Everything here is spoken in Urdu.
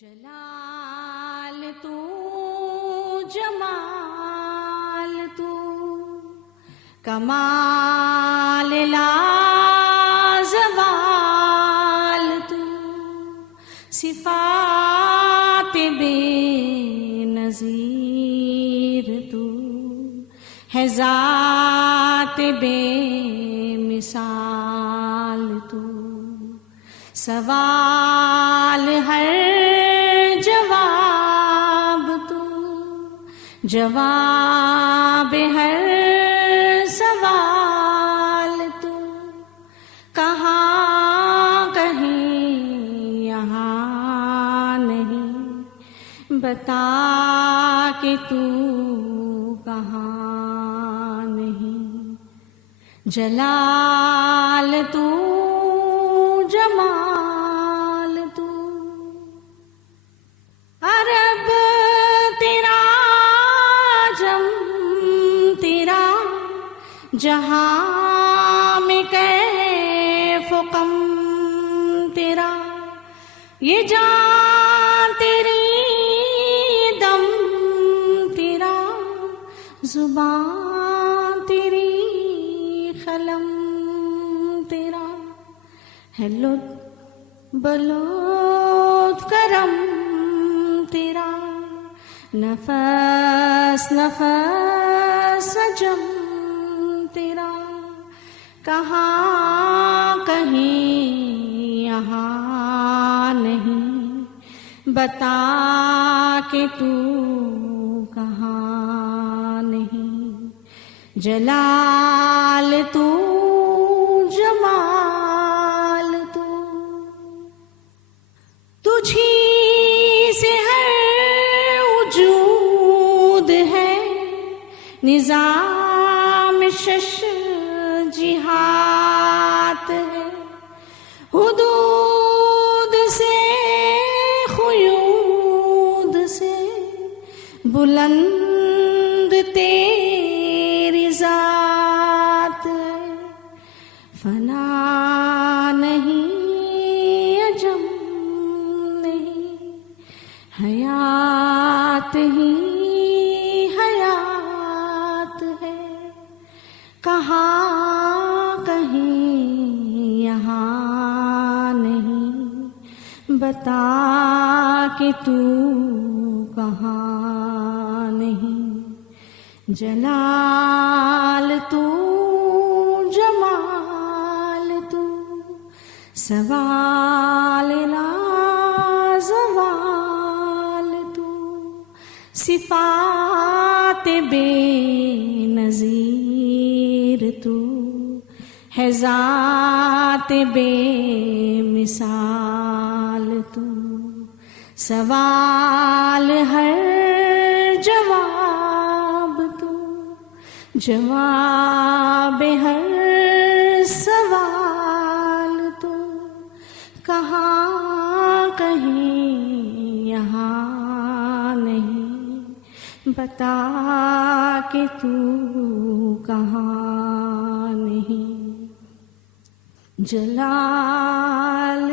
جلال تو جمال تو کمال لا زوال تو صفات بے نظیر تو ہے ذات بے مثال تو سوال ہر جواب تو جواب ہر سوال تو کہاں کہیں یہاں نہیں بتا کہ تو کہاں نہیں جلال تو جمال تو عرب تیرا جم تیرا جہاں میں کیف و غم تیرا یہ جان تیری دم تیرا زبان تیری قلم تیرا ہے لطف بلوت کرم تیرا نفس نفس جم تیرا کہاں کہیں یہاں نہیں بتا کہ تو کہاں نہیں جلال تو جمال تو تجھی سے ہر وجود ہے نظام شش جہات ہے حدود سے قیود سے بلند تیری ذات ہے فنا نہیں عجم نہیں حیات ہی حیات ہے کہاں کہیں یہاں نہیں بتا کہ تو کہاں نہیں جلال تو جمال تو سوال لا زوال تو صفات بے نظیر تو ہے ذات بے مثال تو سوال ہر جواب تو جواب ہر سوال تو کہاں کہیں یہاں نہیں بتا کہ تو کہاں نہیں جلال